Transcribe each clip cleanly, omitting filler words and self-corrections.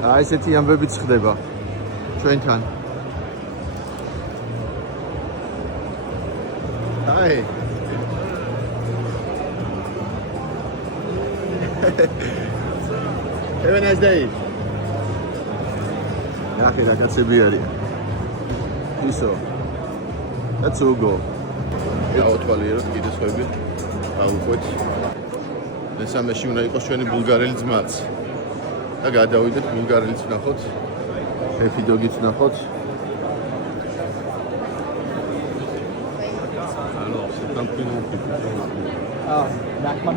აი ესეთი ამბებიც ხდება ჩვენთან. აი Have a nice day. ნახე რა კაცები არიან. ისო. That's all go. დაუთვალიეროთ კიდე სხვები. აუყვეთ. მესამეში უნდა იყოს ჩვენი ბულგარელი ძმაც. და გადავიდეთ ბულგარელის ვნახოთ. ეფიდოგიც ვნახოთ. Alors, c'est un peu long. Ah, d'accord.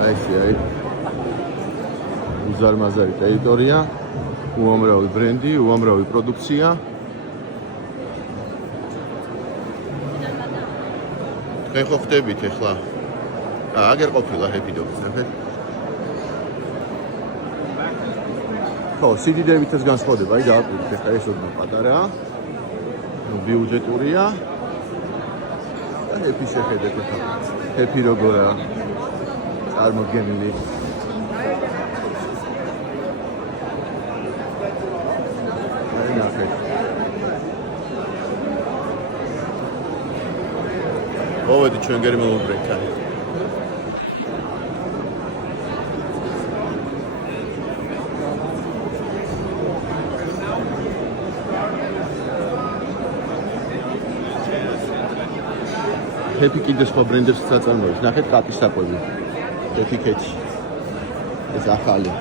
აი უზარმაზარი ტერიტორია, უამრავი ბრენდი, უამრავი პროდუქცია. თქვენ ხო ხდებით ახლა? აგერ ყოფილა ჰეპიდოგი, ნახეთ. ხო, სიდიდებითაც განსხვავდება, აი დააკვირდით, ახლა ეს ოდნავ პატარაა. ნუ ბიუჯეტურია. და ჰეპი შეხედეთ ახლა. ჰეპი როგორაა? წარმოდგენილი. მოვედი ჩვენ გერმანულ ბრენდთან. ჰეპი კიდე სხვა ბრენდებს წაწარმოებს. ნახეთ კატის საკვები. ეთიკეტი. ეს ახალი.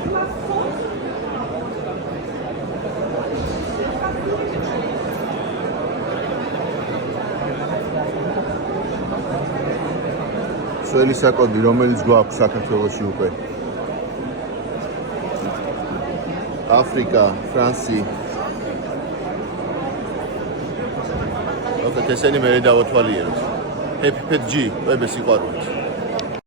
ძველი საკვები, რომელიც გვაქვს საქართველოში უკვე. აფრიკა, ფრანსი. ოკეი, ესენი მე დავათვალიეროთ. Happy Pet G, ყვები სიყვარულით.